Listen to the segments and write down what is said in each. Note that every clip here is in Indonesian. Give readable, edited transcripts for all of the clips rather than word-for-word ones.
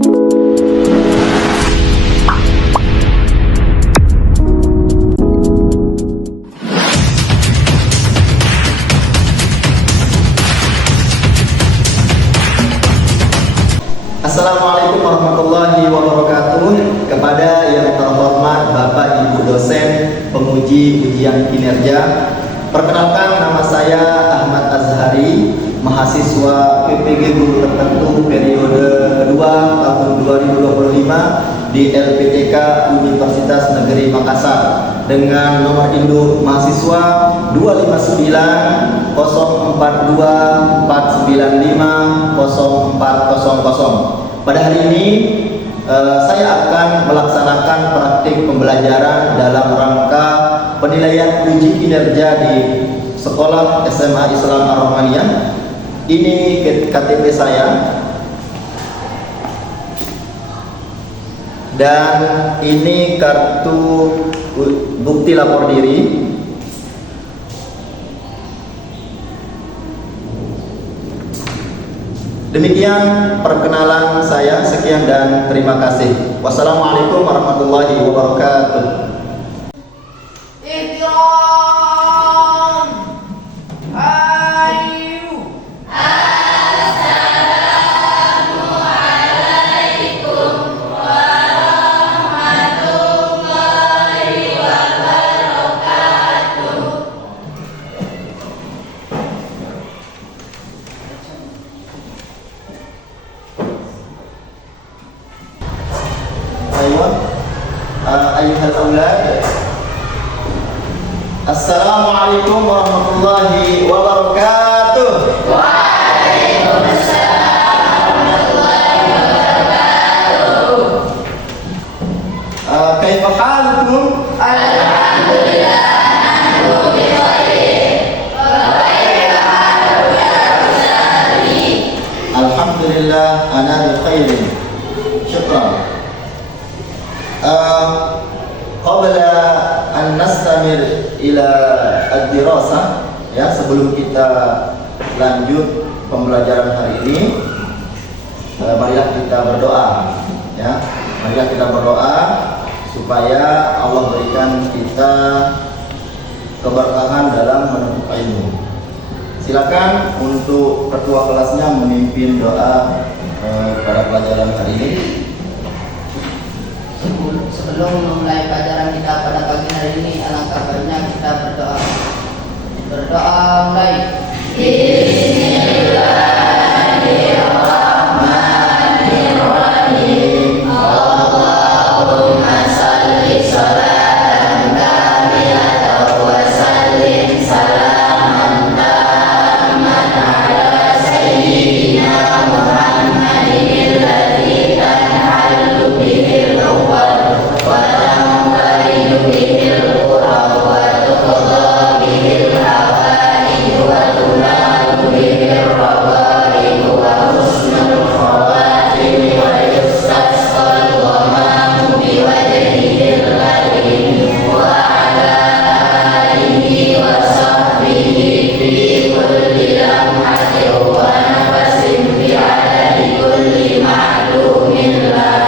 Assalamualaikum warahmatullahi wabarakatuh. Kepada yang terhormat Bapak Ibu dosen penguji ujian kinerja, perkenalkan nama saya Ahmad Azhari, mahasiswa PPG Guru Tertentu periode kedua tahun 2025 di LPTK Universitas Negeri Makassar dengan nomor induk mahasiswa 259 042 495 0400. Pada hari ini saya akan melaksanakan praktik pembelajaran dalam rangka penilaian uji kinerja di Sekolah SMA Islam Ar-Rahmaniyah. Ini KTP saya dan ini kartu bukti lapor diri. Demikian perkenalan saya, sekian dan terima kasih. Wassalamualaikum warahmatullahi wabarakatuh. Ayuhal aulad, Assalamualaikum warahmatullahi wabarakatuh. Waalaikumsalam warahmatullahi wabarakatuh. Kaifa halukum? Alhamdulillah, nahnu bi khair. Wa kaifa haluka ya ustazi? Alhamdulillah, ana bi khairin. Syukran. Qabla an nastamir ila ad-dirasah, ya, sebelum kita lanjut pembelajaran hari ini, marilah kita berdoa, ya. Marilah kita berdoa supaya Allah berikan kita keberkahan dalam menuntut ilmu. Silakan untuk ketua kelasnya memimpin doa pada pelajaran hari ini. Sebelum memulai pelajaran kita pada pagi hari ini, alangkah baiknya kita berdoa. Berdoa mulai. Bismillahirrahmanirrahim. Allahumma salli sholatan kamilatan wa sallim salaman tamman ala sayyidina Muhammadin alladzi tanhalu bihil uqad wa tanfaridu bihil qurab wa tuqda bihil hawaij wa tunalu bihil rabaib wa husnul khawatim wa yustasqal ghamamu biwajhihil karim wa ala alihi wa sahbihi fi kulli lamhatin wa nafasin fi adadi kulli ma'lumin lah.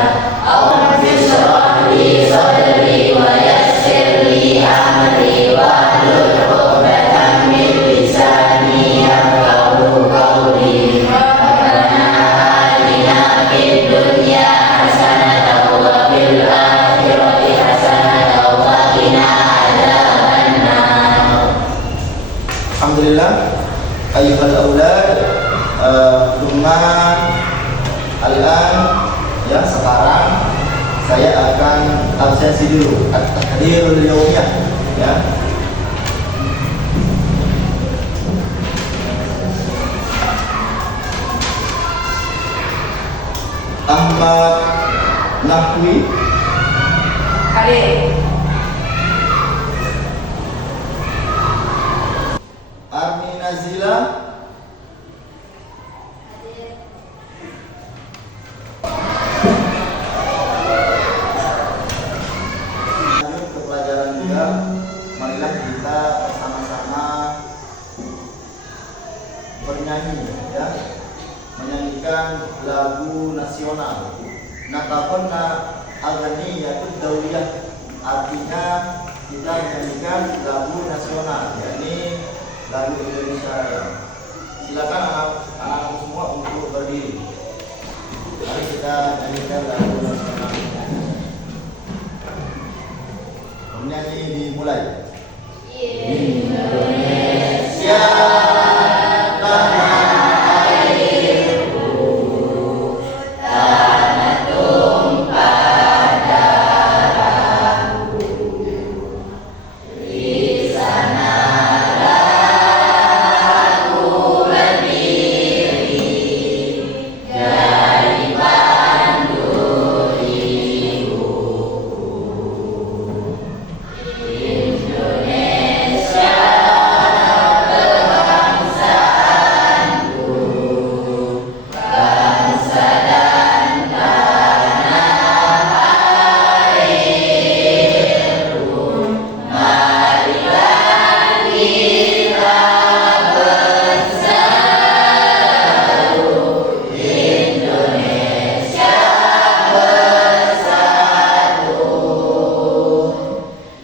Rabbi shrah li sadri wa yassir li amri wahlul 'uqdatam min lisani yafqahu qawli. Rabbana atina fid dunya hasanatan wa fil akhirati hasanatan wa qina adzabannar. Alhamdulillah, ayuhal aulad, thumma al-an, ya, sekarang saya akan absensi dulu, at-tahdirul yawmiyah, ya. Ahmad Nahwi, Hadir. Armi Nazila, lanjut ke pelajaran juga. Marilah kita bersama-sama bernyanyi, ya, menyanyikan lagu nasional. Nataqonna al-ghaniyatud dawliyah, artinya kita menyanyikan lagu nasional, yakni lagu Indonesia Raya. Silakan anak-anak semua untuk berdiri. Mari kita nyanyikan lagu nasional. Menyanyi dimulai. Indonesia tanah airku, tanah tumpah darahku, di sanalah aku berdiri, dari pandu ibuku. Indonesia kebangsaanku, bangsa dan tanah airku, marilah kita bersatu, Indonesia bersatu.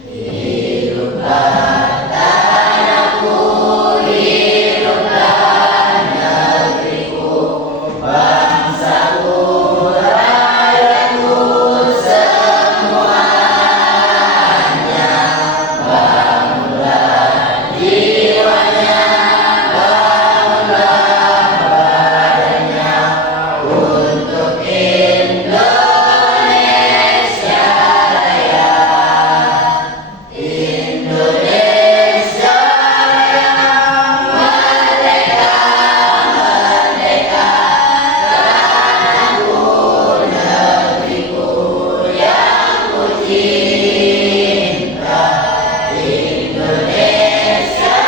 Hiduplah tanahku, hiduplah negeriku, bangsaku, rakyatku semuanya. Bangunlah jiwanya, bangunlah badannya, untuk Indonesia Raya. Indonesia yang merdeka, merdeka, tanahku, negeriku yang ku cinta. Indonesia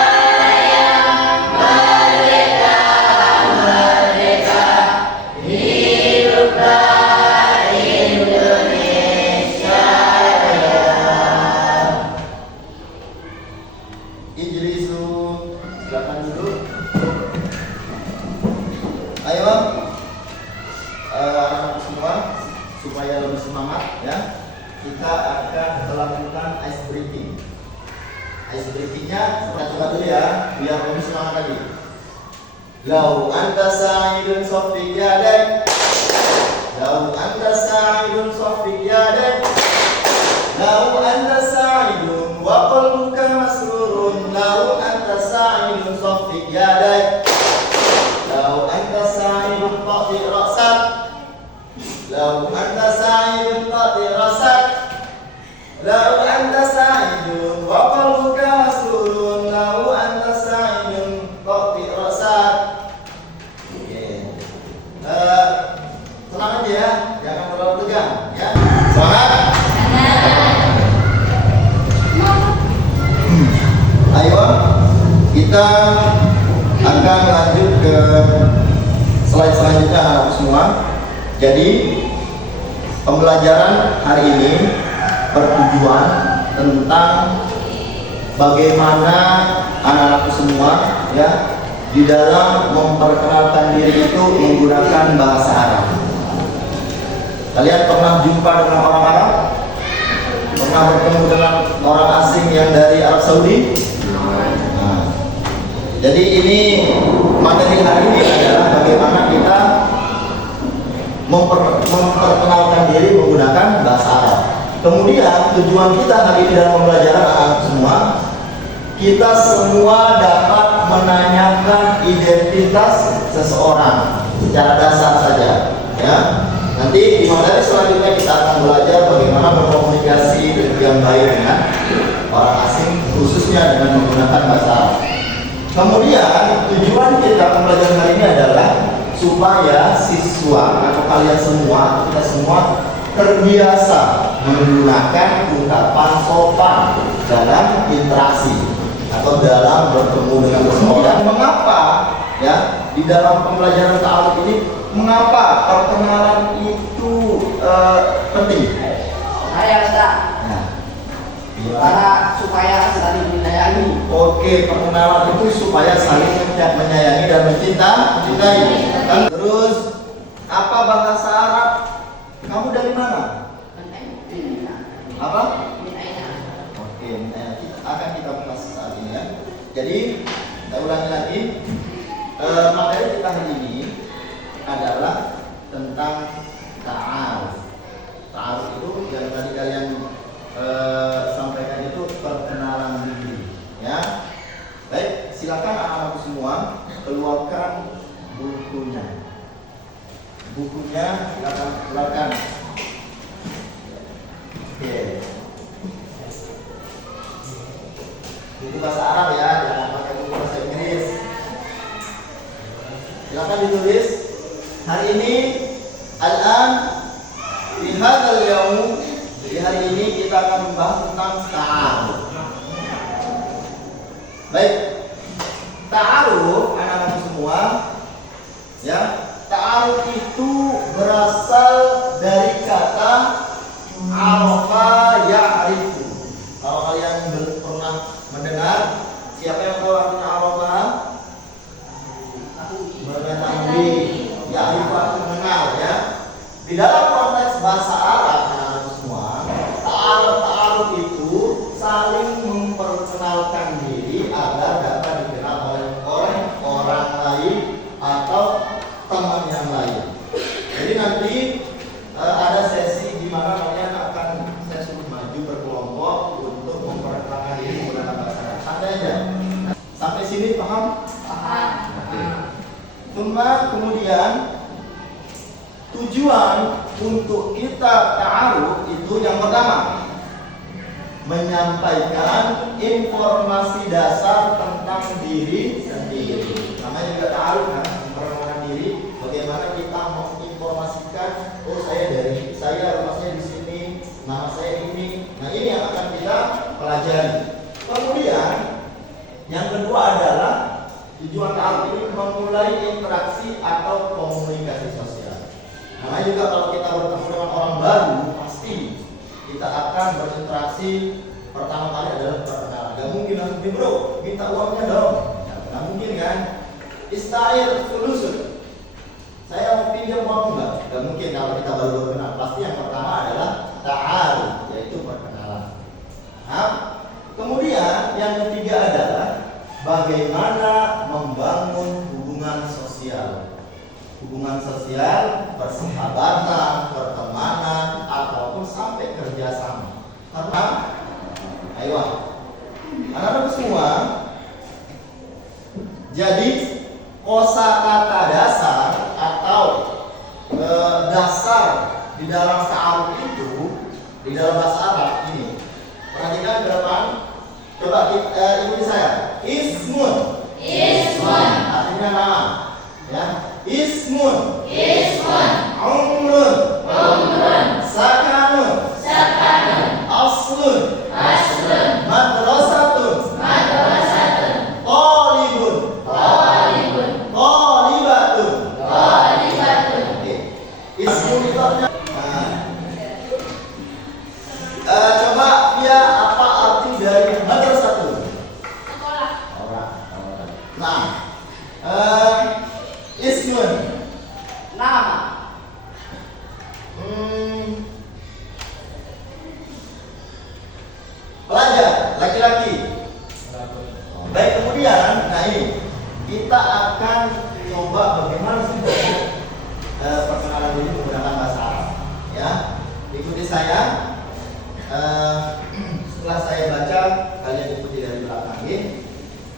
yang merdeka, merdeka, hiduplah Indonesia Raya. Ijlisu, silakan duduk. Ayo Bang, anak semua, supaya lebih semangat ya, kita akan melakukan ice breaking. Ice breakingnya kita coba dulu ya, biar lebih semangat lagi. Lau anta sa'idun sofiq yadek, lau anta sa'idun sofiq yadek, lau anta sa'idun wa qalbuka masrurun, lau anta sa'idun sofiq yadek, lau anta sa'idun ta'ti rasak, lau anta sa'idun ta'ti rasak, lau anta sa'idun wa qalbuka masrurun, lau anta sa'idun ta'ti rasak. Oke. Tenang aja ya, jangan terlalu tegang ya. Semangat. Ayo, kita akan lanjut ke slide selanjutnya anak semua. Jadi pembelajaran hari ini bertujuan tentang bagaimana anak-anakku semua ya di dalam memperkenalkan diri itu menggunakan bahasa Arab. Kalian pernah jumpa dengan orang Arab? Pernah bertemu dengan orang asing yang dari Arab Saudi? Nah, jadi ini materi hari ini adalah bagaimana kita memperkenalkan diri menggunakan bahasa Arab. Kemudian tujuan kita hari ini dalam pembelajaran anak semua, kita semua dapat menanyakan identitas seseorang secara dasar saja, ya. Nanti di materi selanjutnya kita akan belajar bagaimana berkomunikasi yang baik dengan orang asing, khususnya dengan menggunakan bahasa Arab. Kemudian tujuan kita pembelajaran hari ini adalah supaya siswa atau kalian semua, kita semua terbiasa menggunakan ungkapan sopan dalam interaksi atau dalam bertemu dengan seseorang. Mengapa ya di dalam pembelajaran ta'aluf ini, mengapa perkenalan itu penting? Saya Ustaz. Nah, Karena supaya saling menyayangi. Oke, perkenalan itu supaya saling menyayangi dan mencintai. Dan terus apa bahasa Arab Jadi saya ulangi lagi, materi kita hari ini adalah tentang ta'aruf. Ta'aruf itu yang tadi kalian sampaikan itu perkenalan diri, ya. Baik, silakan anak-anakku semua keluarkan bukunya. Bukunya silakan keluarkan. Oke. Buku bahasa Arab ya, jangan pakai buku bahasa Inggris. Silakan ditulis. Hari ini, al-an, di hadzal yaum, di hari ini kita akan membahas tentang ta'aruf. Baik, ta'aruf anak-anak semua, ya. Ta'aruf itu berasal dari kata arafa ya'rifu. Kalau kalian pernah mendengar, siapa yang tahu artinya arafa? Mengetahui, ya'rifu arti mengenal, ya. Di dalam konteks bahasa Arab anak-anak semua, ta'aruf itu saling memperkenalkan diri agar dapat dikenal oleh orang lain atau teman yang lain. Jadi nanti ada sesi di mana kalian akan saya suruh maju berkelompok untuk memperkenalkan diri menggunakan bahasa Arab. Santai aja. Sampai sini paham? Paham. Kemudian tujuan untuk kita ta'aruf itu yang pertama, menyampaikan informasi dasar tentang diri sendiri. Namanya juga ta'aruf kan, memperkenalkan diri. Bagaimana kita menginformasikan, oh saya rumah saya di sini, nama saya ini. Nah ini yang akan kita pelajari. Kemudian yang kedua adalah tujuan ta'aruf ini memulai interaksi atau komunikasi sosial. Namanya juga kalau kita bertemu dengan orang baru, pasti kita akan berinteraksi. Pertama kali adalah perkenalan. Gak mungkin langsung bro, minta uangnya dong. Gak mungkin kan? Istair sulusun. Saya mau pinjam uang enggak? Gak mungkin kalau kita baru berkenal. Pasti yang pertama adalah ta'aruf, yaitu perkenalan. Nah, kemudian yang ketiga adalah bagaimana membangun hubungan sosial. Hubungan sosial, persahabatan, pertemanan, ataupun sampai kerjasama. Karena, ayo, anak-anak semua, jadi kosakata dasar atau dasar di dalam ta'aruf itu, di dalam bahasa Arab ini, perhatikan ke depan. Coba ikuti saya. Ismun. Ismun. Artinya nama. Ya. Ismun. Ismun. Umrun. Umrun. Sakanun. Sakanun. Aslun. Aslun. Madrasatun. Madrasatun. Talibun. Talibun. Talibatun. Talibatun. Oke. Ismun itu artinya. Coba dia apa arti dari madrasatun? Sekolah. Orang. Nah, ismun. Nama. Pelajar, laki-laki. Baik, kemudian, nah ini kita akan coba bagaimana sih perkenalan diri menggunakan bahasa Arab. Ya, ikuti saya. Setelah saya baca, kalian ikuti dari belakang.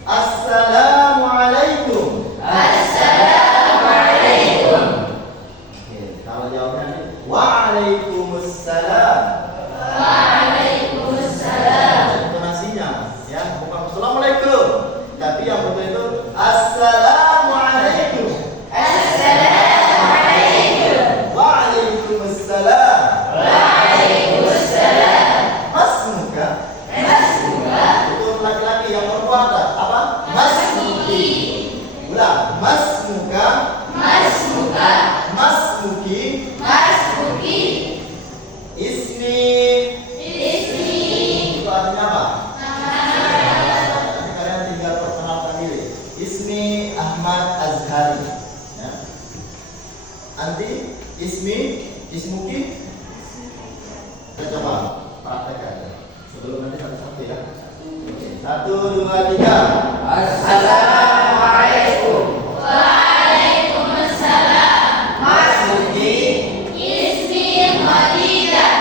Assalamualaikum. Assalamualaikum. Oke, kalau jawabnya waalaikumsalam. Waalaikumsalam. Intonasinya ya, bukan assalamualaikum, tapi yang betul itu assalamualaikum. Assalamualaikum. Waalaikumsalam. Waalaikumsalam. Masmuka. Masmuka. Untuk laki-laki, yang perempuan ada apa? Masmuki. Ulang. Masmuka. Masmuka. Masmuki. Masmuki. Ismi. Ismi. Itu artinya apa? Nama. Nanti kalian tinggal perkenalkan diri. Ismi Ahmad Azhari. Ya. Nanti ismuki. Kita coba praktek aja. Sebelum nanti satu-satu ya. Satu, dua, tiga. Assalamualaikum. Waalaikumsalam. Mas Muki. Ismi Khadidah.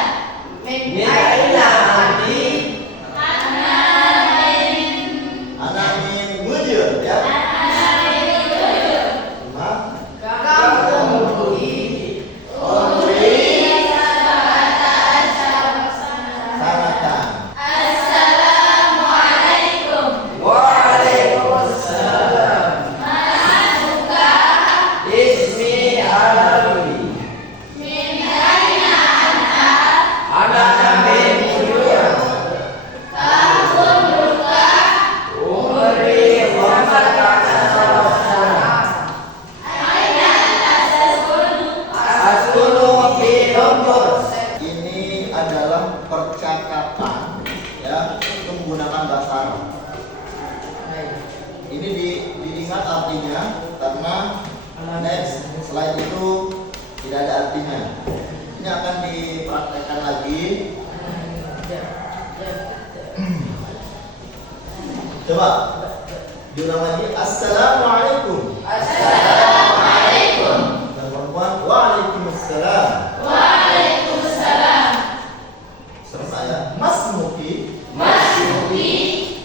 Min aina anti? Anak min Bujur ya. Maaf. Kampung Muki. Sanatan. Assalamualaikum. Waalaikumsalam. Mas Muka. Ismi Alawi. Min aina anta? Anak min Bujur. Kampung Muka. Umri 15 sana. Aina taskunu? Askunu fi Lombok. Ini adalah percakapan ya menggunakan bahasa Arab. Ini diingat artinya karena next slide itu tidak ada artinya. Ini akan dipraktekkan lagi. Coba diulang lagi. Assalamualaikum. Assalamualaikum. Dan perempuan waalaikumsalam. Waalaikumsalam. Selesai ya. Mas Muki. Mas Muki.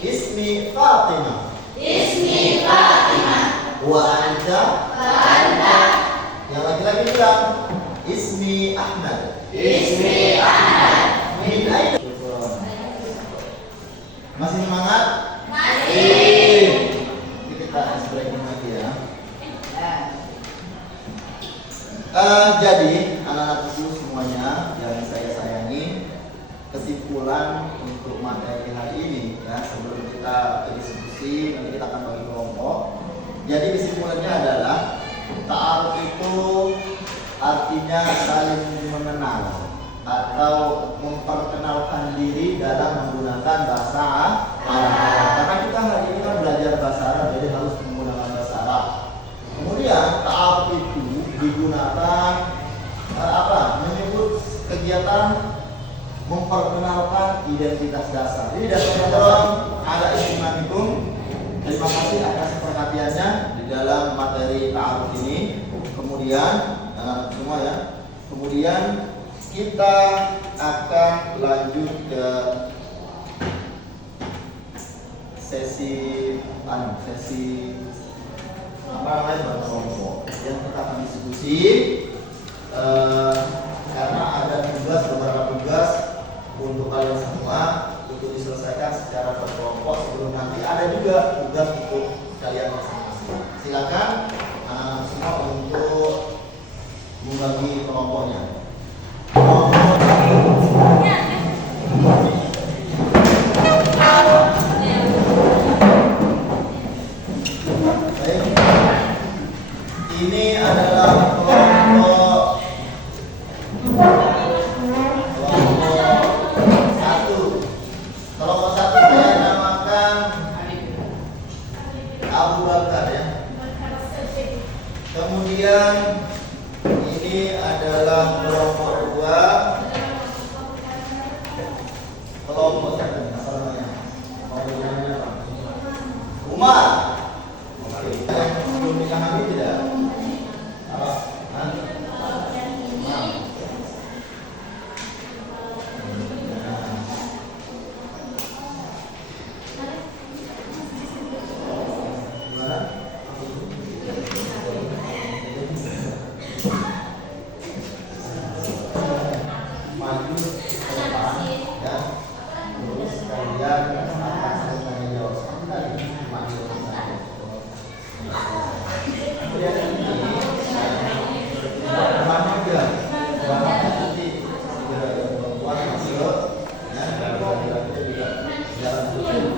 Ismi Fatimah. Ismi Fatimah. Wa anta. Wa anta. Yang laki-laki bilang Ismi Ahmad. Ismi Ahmad. Min aina? Masih semangat? Masih. Ini kita breaking lagi ya. Jadi anak-anakku semuanya yang saya sayangi, kesimpulan untuk materi hari ini ya sebelum kita diskusi nanti kita akan bagi kelompok. Jadi kesimpulannya adalah ta'aruf itu artinya saling mengenal atau memperkenalkan diri dalam menggunakan bahasa Arab. Karena kita hari ini kan belajar bahasa Arab, jadi harus menggunakan bahasa Arab. Kemudian ta'aruf itu digunakan menyebut kegiatan memperkenalkan identitas dasar. Jadi dasar ada istimatikum. Terima kasih atas perhatiannya di dalam materi ta'aruf ini. Kemudian semua ya. Kemudian kita akan lanjut ke sesi apa namanya berkelompok yang kita akan diskusi karena ada beberapa tugas untuk kalian semua untuk diselesaikan secara berkelompok sebelum nanti ada juga tugas untuk kalian masing-masing. Silakan semua untuk membagi kelompoknya. Baik. Ini adalah kelompok satu. Kelompok satu saya namakan Abu Bakar ya. Kemudian ini adalah kelompok dua. Kelompok satu apa namanya? Umar. Oke. Yang belum dipahami tidak? Apa? Hah? Maju ke depan ya. Terus kalian akan saling tanya jawab seperti tadi. Maju ke depan. Kemudian ini temannya juga temannya nanti segera perempuan masuk ya. Dan laki-laki juga jalan dulu.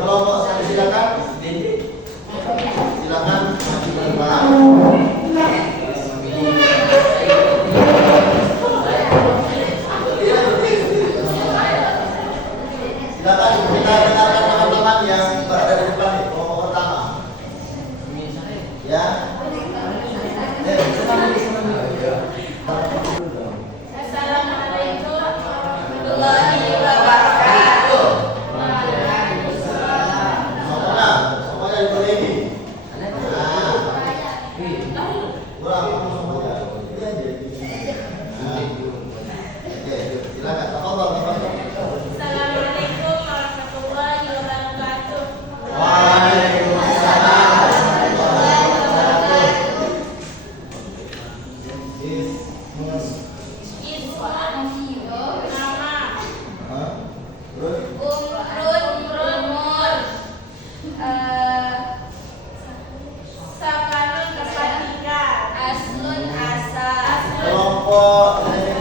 Kelompok satu silakan. Silakan maju ke depan. Silakan kita dengarkan teman-teman yang berada di depan nih, kelompok pertama. Ya. Assalamualaikum warahmatullahi Ulang semuanya. Ini aja. Nah. Oke, silakan. Tafadhol. Assalamualaikum warahmatullahi wabarakatuh. Waalaikumsalam warahmatullahi wabarakatuh. Ismus. Iswan, nama, Hah? Terus? umur, sakanun kepentingan, aslun asal, Kelompok ketiga.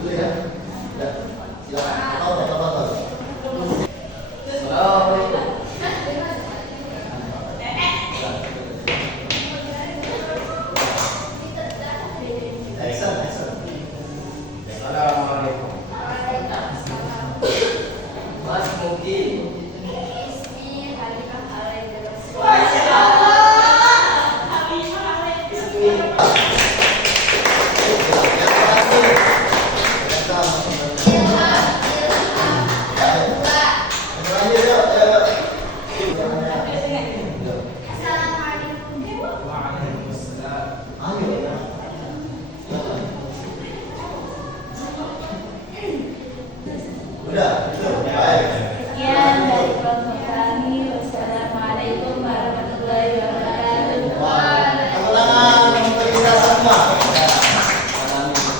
Dulu ya. Ya. Silakan. Tafadhol. Assalamualaikum. Excellent. Assalamualaikum. Mas mungkin Ismi Halimah Alaihissalam. Masya Udah, itu baik. Sekian dari kelompok kami. Wassalamualaikum warahmatullahi wabarakatuh. Tepuk tangan untuk kita semua.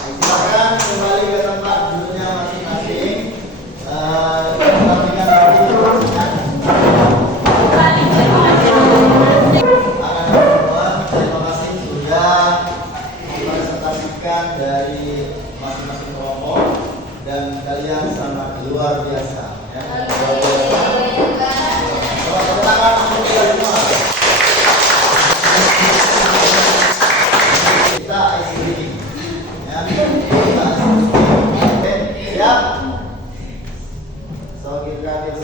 Silakan kembali ke tempat duduknya masing-masing. Perhatikan lagi. Terima kasih sudah dipresentasikan dari masing-masing kelompok dan kalian sangat luar biasa. Ya. Tepuk tangan untuk kita semua. Kita ice cream. Ya. Kita ice cream. Oke, siap? Sogir kabir.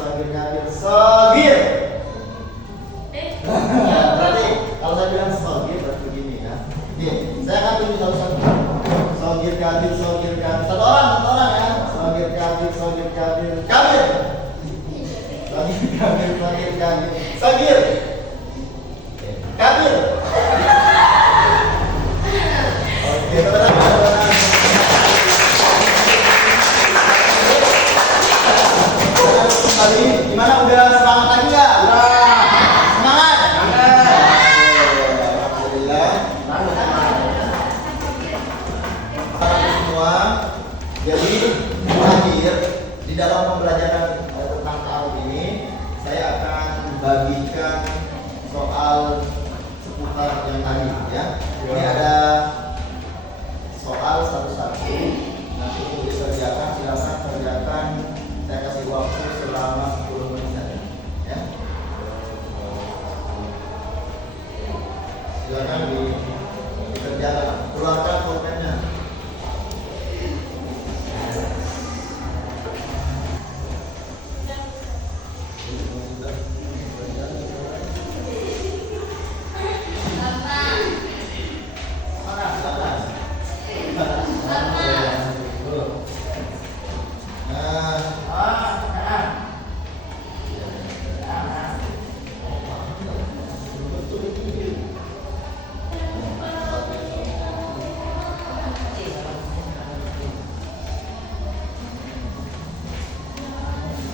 Berarti kalau saya bilang sogir berarti begini ya. Oke, saya akan tunjuk satu-satu. Sogir kabir. Satu orang ya. Sogir kabir. Kabir. Sogir kabir. Sogir. Kabir. Oke, teman-teman. Kali gimana, udah semangat lagi nggak? Semangat. Alhamdulillah. Semua. Jadi terakhir di dalam pembelajaran tentang ta'aruf ini, saya akan bagikan soal seputar yang tadi ya. Ini ada soal satu-satu. Nanti untuk dikerjakan, silakan kerjakan. Saya kasih waktu selama 10 menit saja. Ya. Silakan dikerjakan. Keluarkan pulpennya.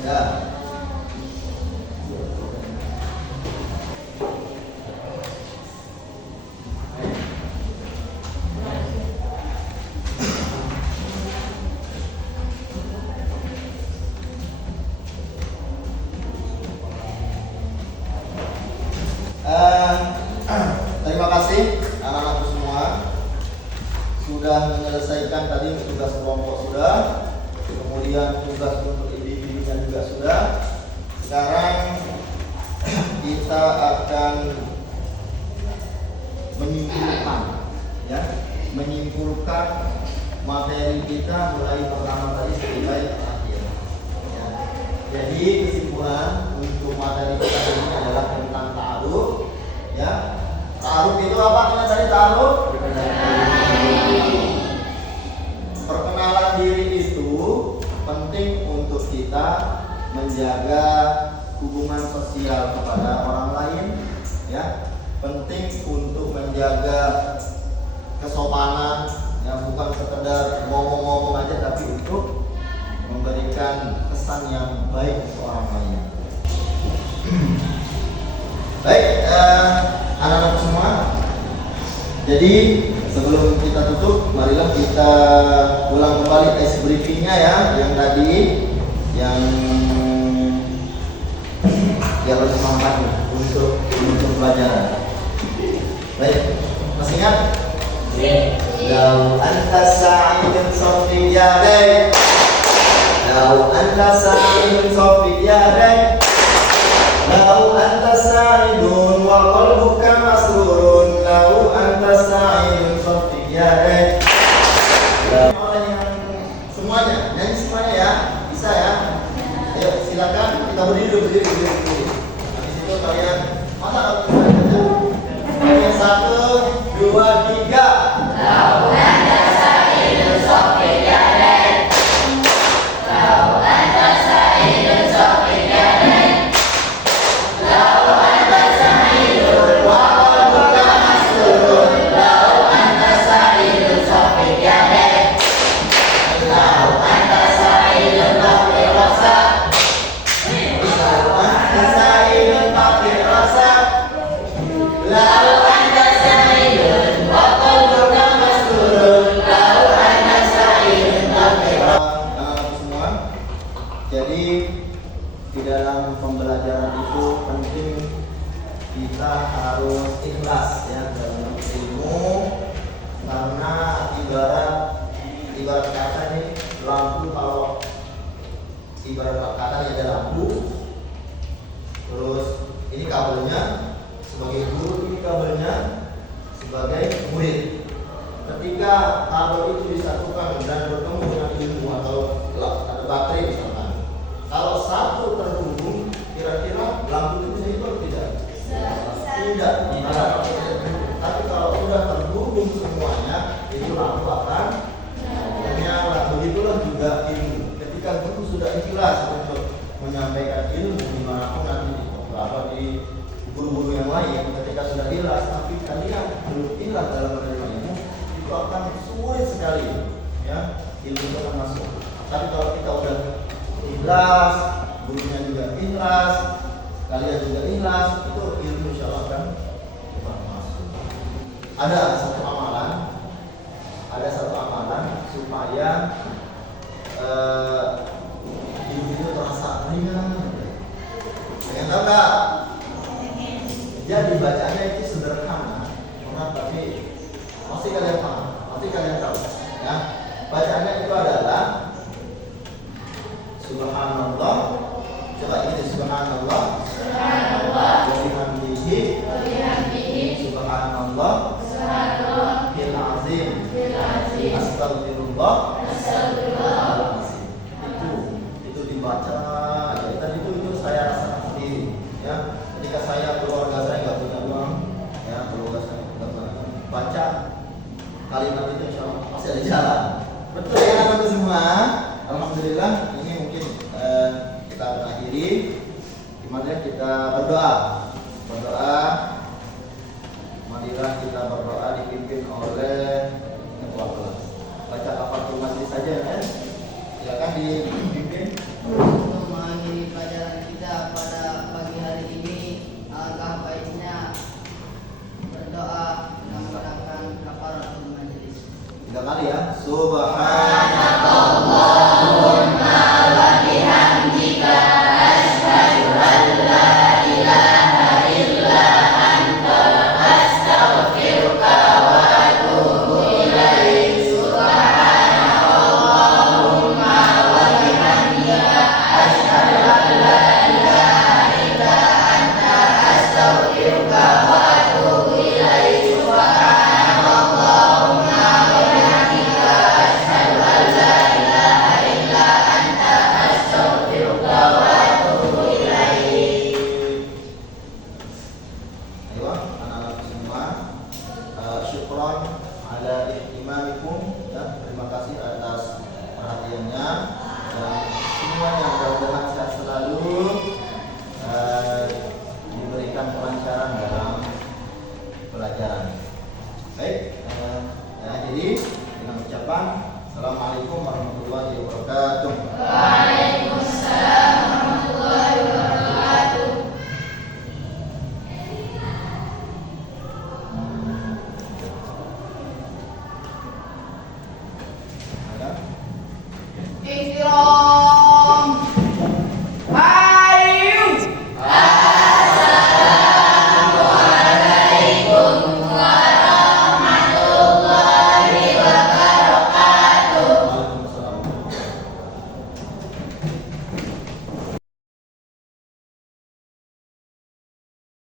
Ya. Terima kasih anak-anakku semua sudah menyelesaikan tadi tugas kelompok sudah, kemudian tugas untuk individunya juga sudah. Sekarang kita akan menyimpulkan materi kita mulai pertama tadi sampai akhir. Ya. Jadi kesimpulan untuk materi kita ini adalah tentang ta'aruf. Ya, ta'aruf itu apa namanya tadi ta'aruf? Perkenalan diri itu penting untuk kita menjaga hubungan sosial kepada orang lain, ya. Penting untuk menjaga kesopanan, yang bukan sekedar ngomong-ngomong aja, tapi untuk memberikan kesan yang baik untuk orang lain. Baik, anak-anak semua. Jadi sebelum kita tutup, marilah kita ulang kembali tes briefingnya ya, yang tadi, yang lebih semangat untuk pelajaran. Baik, masih ingat? Lau anta sa'idun sofi yadek, lau anta sa'idun sofi yadek, lau anta sa'idun wa qalbuka masrurun, lau anta sa'idun sofi yadek. Oleh yang semuanya, nyanyi semuanya ya, bisa ya? Ayo silakan, kita berdiri. Habis itu kalian mana kalau bisa aja. 1, 2, 3. Lau anta sa'idun sofi yadek, lau anta sa'idun sofi yadek, lau anta sa'idun wa qalbuka masrurun, lau anta sa'idun sofi yadek, lau anta sa'idun pakai rasa, Lau anta sa'idun pakai rasa, lau anta sa'idun wa qalbuka masrurun, lau anta sa'idun pakai anak-anak semua. Jadi di dalam pembelajaran itu penting kita harus ikhlas ya dalam ilmu, karena ibarat kata nih, lampu, kalau ibarat kata ini ada lampu, terus ini kabelnya sebagai guru, ini kabelnya sebagai murid. Ketika kabel itu disatukan dan bertemu dengan ilmu atau ada baterai misalkan, kalau satu terhubung, kira-kira lampu itu bisa hidup tidak? Tidak. Tapi kalau sudah terhubung semuanya, itu lampu akan menyala. Begitulah juga ilmu. Ketika guru sudah ikhlas untuk menyampaikan ilmu dimanapun nanti di guru-guru yang lain, ketika sudah ikhlas tapi kalian belum ikhlas dalam menerima ilmu, itu akan sulit sekali ya, ilmu itu akan masuk. Tapi kalau kita udah ikhlas, gurunya juga ikhlas, kalian juga ikhlas, itu ilmu insya Allah akan masuk. Ada satu amalan supaya ilmu itu terasa ringan. Pengen tahu nggak? Jadi bacanya itu sederhana, tapi pasti kalian paham, pasti kalian tahu. Ya, bacaannya itu adalah Subhanallah. Coba ini Subhanallah. Subhanallah. Wa bihamdihi. Subhanallah. Bil azim. Astagfirullah. Itu dibaca. Ya, tadi itu saya rasakan sendiri. Ya, ketika keluarga saya nggak punya uang, ya keluarga saya nggak punya, baca kalimat itu insya Allah pasti ada jalan. Betul ya anak-anak semua. Alhamdulillah, ini mungkin kita akhiri. Dimana kita berdoa. Marilah kita berdoa dipimpin oleh ketua kelas. Baca kafatul majlis saja kan? Silakan dipimpin. Untuk mengakhiri pelajaran kita pada pagi hari ini, alangkah baiknya berdoa dan membacakan kafaratul majelis. 3 kali ya. Subhanallah. Allahumma wa bihamdika asyhadu an la ilaha illa anta astaghfiruka wa atubu ilaik. Subhanallahumma wa bihamdika asyhadu an la ilaha illa anta astaghfiruka wa atubu ilaik. Subhanallahumma wa bihamdika asyhadu an la ilaha illa anta astaghfiruka wa atubu ilaik. Ayo anak-anak semua, syukron ala ihtimamikum ya, terima kasih atas perhatiannya, dan semuanya mudah-mudahan sehat selalu, diberikan kelancaran dalam